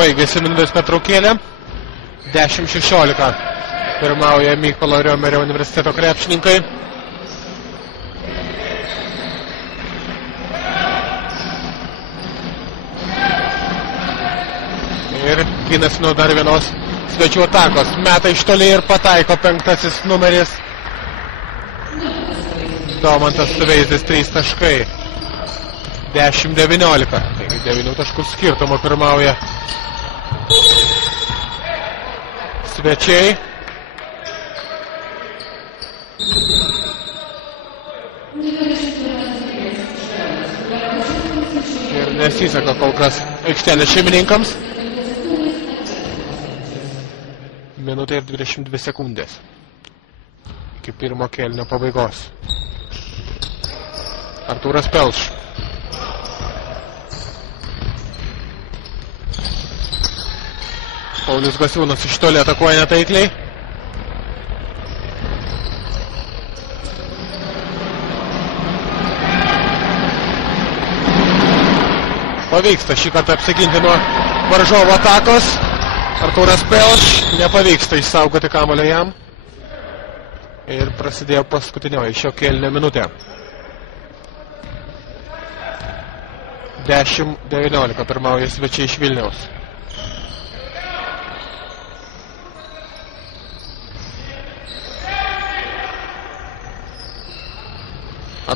baigėsi minutės pertraukėlė. 10-16 pirmauja Mykolo Riomerio universiteto krepšininkai. Ir ginasi nuo dar vienos svečių atakos. Meta iš toli ir pataiko 5 numeris. Domantas Suveizdis 3 taškai. 10-19. Taigi 9 taškų skirtumo pirmauja svečiai. Ir nesiseka kol kas aikštelės šeimininkams. Minutė ir 22 sekundės iki pirmo kėlinio pabaigos. Artūras Pelš. Paulius Gasiūnas iš toli atakuoja netaikliai. Pavyksta šį kartą apsiginti nuo varžovo atakos. Artūras Pelš nepavyksta išsaugoti kamuolio jam. Ir prasidėjo paskutinioji šio kėlinio minutė. 10-19 pirmauja svečiai iš Vilniaus.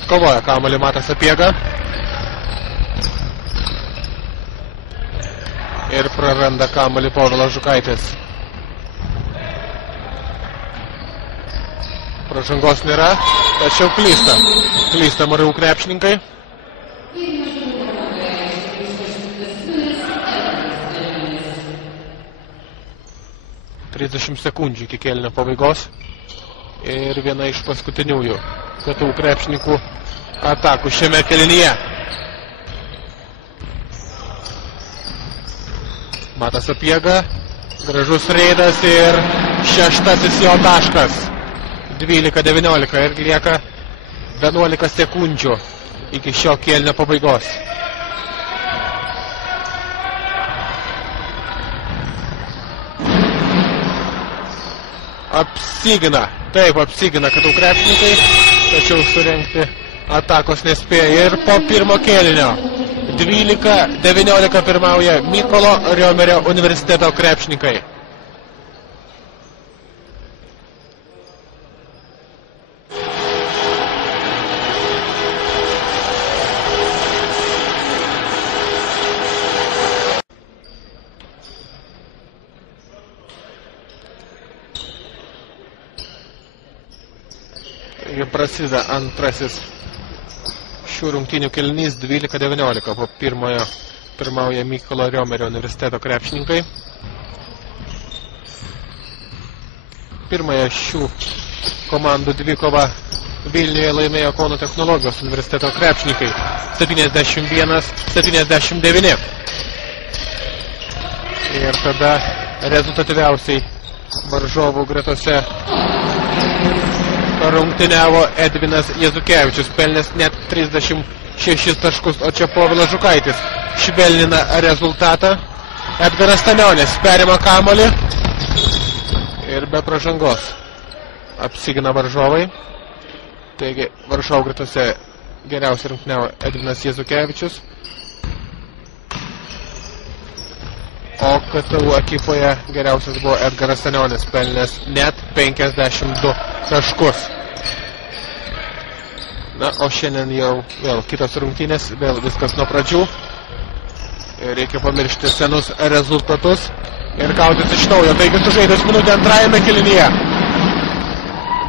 Atkovoja kamuolį Matas Sapiega. Ir praranda kamuolį Povilas Žukaitis. Pražangos nėra, tačiau klysta. Klysta Marių krepšininkai. ...30 sekundžių iki kėlinio pabaigos. Ir viena iš paskutiniųjų KTU krepšininkų atakų šiame kėlinyje. Matas Sapiega, gražus reidas ir 6 jo taškas. 12-19 ir lieka 11 sekundžių iki šio kėlinio pabaigos. Apsigina, taip apsigina KTU krepšininkai, tačiau surengti atakos nespėja ir po pirmo kėlinio. 12-19 pirmauja Mykolo Riomerio universiteto krepšininkai. Taigi prasideda antrasis šių rungtynių kėlinys. 12-19 po pirmojo pirmauja Mykolo Riomerio universiteto krepšininkai. Pirmąją šių komandų dvikovą Vilniuje laimėjo Kauno technologijos universiteto krepšininkai 71-79. Ir tada rezultatyviausiai varžovų gretose rungtyniavo Edvinas Jezukevičius, pelnęs net 36 taškus, o čia Povilas Žukaitis švelnina rezultatą. Edgaras Stanionis perima kamuolį ir be pražangos apsigina varžovai. Taigi varžovų gretose geriausiai rungtyniavo Edvinas Jezukevičius, o KTU ekipoje geriausias buvo Edgaras Stanionis, pelnęs net 52 taškus. Na, o šiandien jau vėl kitos rungtynės, vėl viskas nuo pradžių. Reikia pamiršti senus rezultatus ir kautis iš naujo. Taigi sužaidęs minutę antrajame kėlinyje.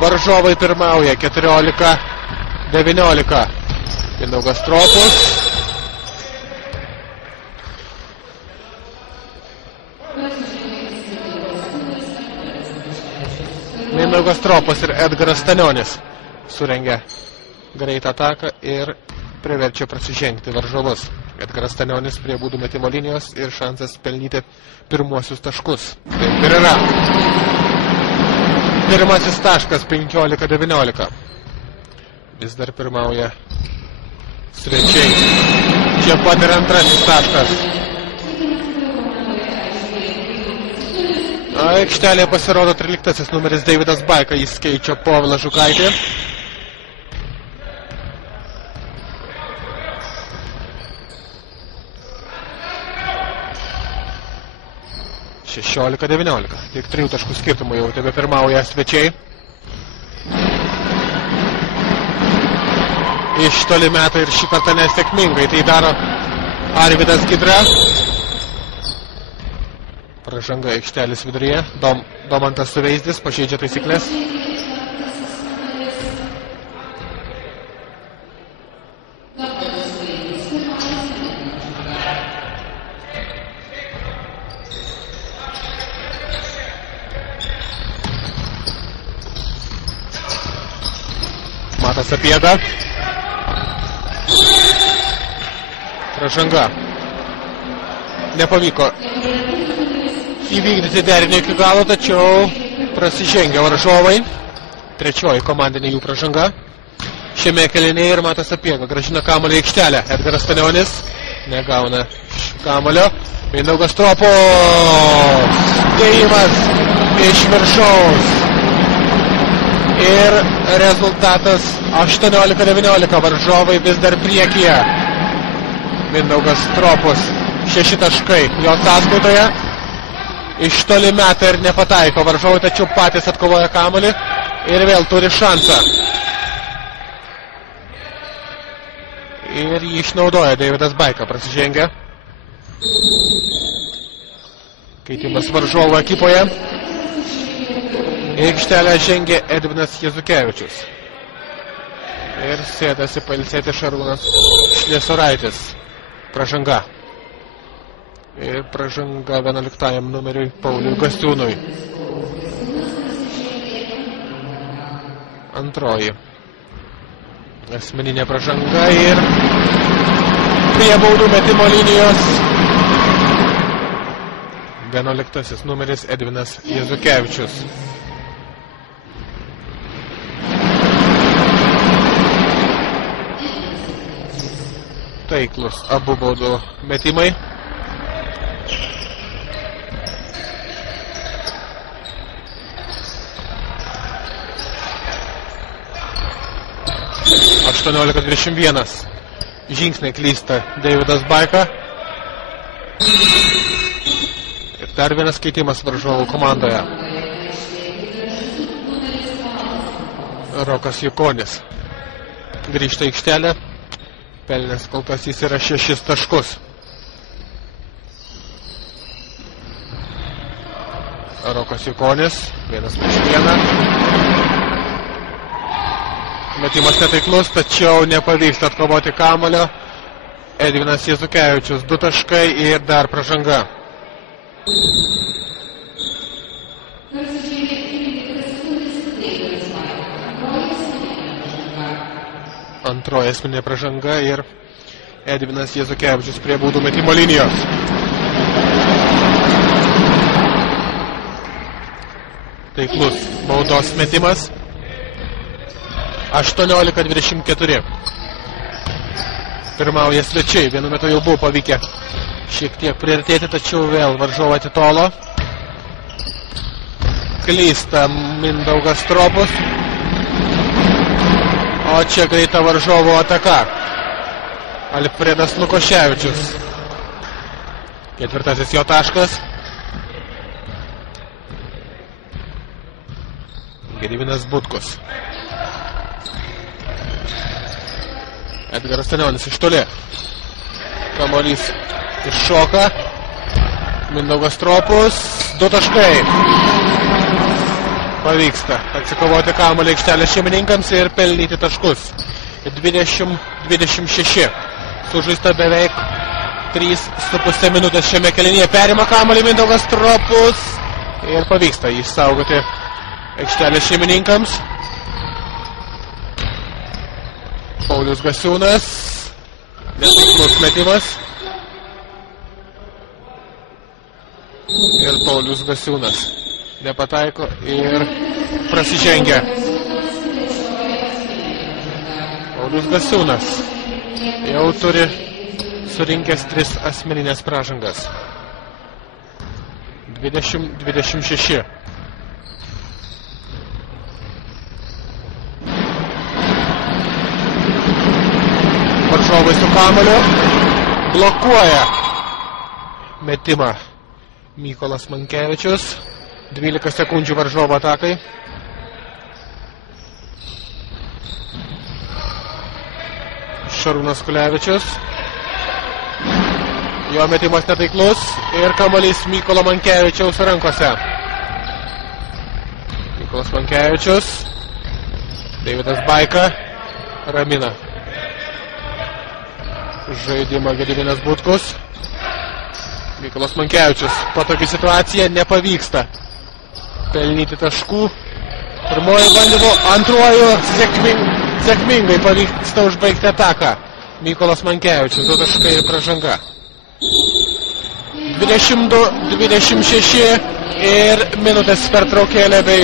Varžovai pirmauja 14-19. Mindaugas Stropus. Mindaugas Stropus ir Edgaras Stanionis surengė greitą ataką ir priverčia prasižengti varžovus. Edgaras Stanionis prie būdų metimo linijos ir šansas pelnyti pirmuosius taškus. Taip ir yra. Pirmasis taškas 15-19. Vis dar pirmauja svečiai. Čia pat ir antrasis taškas. Aikštelėje pasirodo 13 numeris Deividas Baika, jis keičia Povilą Žukaitį. Šešiolika 19, tik 3 taškų skirtumų jau tebe pirmauja svečiai. Iš toli metą ir šį kartą nesėkmingai tai daro Arvydas Gidra. Pražanga aikštelės viduryje. Domantas Suveizdis pažeidžia taisyklės. Matas Sapiega. Pražanga. Nepavyko įvykdyti derinį iki galo, tačiau prasižengia varžovai. Trečioji komandinė jų pražanga. Šiame kėlinyje ir Matas Sapiega grąžina kamuolį į aikštelę. Edgaras Stanionis negauna kamuolio. Mindaugas Stropos. Dėjimas iš viršaus. Ir rezultatas 18-19. Varžovai vis dar priekyje. Mindaugas Stropos 6 taškai jo sąskaitoje. Iš toli metą ir nepataiko varžovai, tačiau patys atkovoja kamuolį ir vėl turi šansą. Ir jį išnaudoja Deividas Baika, prasižengia. Keitimas varžovo ekipoje. Į aikštelę žengia Edvinas Jezukevičius. Ir sėdasi pailsėti Šarūnas Šliesoraitis. Pražanga. Ir pražanga 11 numeriui Pauliui Gasiūnui. Antroji. Asmeninė pražanga ir prie baudų metimo linijos 11 numeris Edvinas Jezukevičius. Taiklus abu baudų metimai. - 18-21. Žingsniai klysta Deividas Baika. Ir dar vienas keitimas varžovų komandoje. Rokas Jukonis grįžta į aikštelę. Pelnės kol kas jis yra 6 taškus. Rokas Jukonis, 1-1. Metimas netaiklus, tačiau nepavyksta atkovoti kamuolio. Edvinas Jezukevičius 2 taškai ir dar pražanga. Antroji asmeninė pražanga ir Edvinas Jezukevičius prie baudų metimo linijos. Taiklus baudos metimas. 18-24. Pirmauja svečiai. Vienu metu jau buvo pavykę šiek tiek priartėti, tačiau vėl varžovą atitolo. Klysta Mindaugas Stropus. O čia greita varžovo ataka. Alfredas Lukoševičius. 4 jo taškas. Gediminas Butkus. Edgaras Stanionis iš toli. Kamuolys iššoka. Mindaugas Stropus. 2 taškai. Pavyksta atsikovoti kamuolį aikštelės šeimininkams ir pelnyti taškus. 20-26. Sužaista beveik 3,5 minutės šiame kėlinyje. Perima kamuolį Mindaugas Stropus. Ir pavyksta jį išsaugoti aikštelės šeimininkams. Paulius Gasiūnas. Netaiklus metimas. Ir Paulius Gasiūnas nepataiko ir prasižengia. Paulius Gasiūnas jau turi surinkęs 3 asmeninės pražangas. 20-26. Varžovai su kamuoliu blokuoja metimą. Mykolas Mankevičius. 12 sekundžių varžovo atakai. Šarūnas Kulevičius. Jo metimas netaiklus ir kamuolys Mykolo Mankevičiaus rankose. Mykolas Mankevičius. Deividas Baika ramina žaidimą Gediminas Butkus. Mykolas Mankevičius. Patogi situacija, nepavyksta pelnyti taškų. Pirmoji bandymo, antruoju sėkmingai pavyksta užbaigti ataką. Mykolas Mankevičius, 2 taškai ir pražanga. 22-26 ir minutės pertraukėlė bei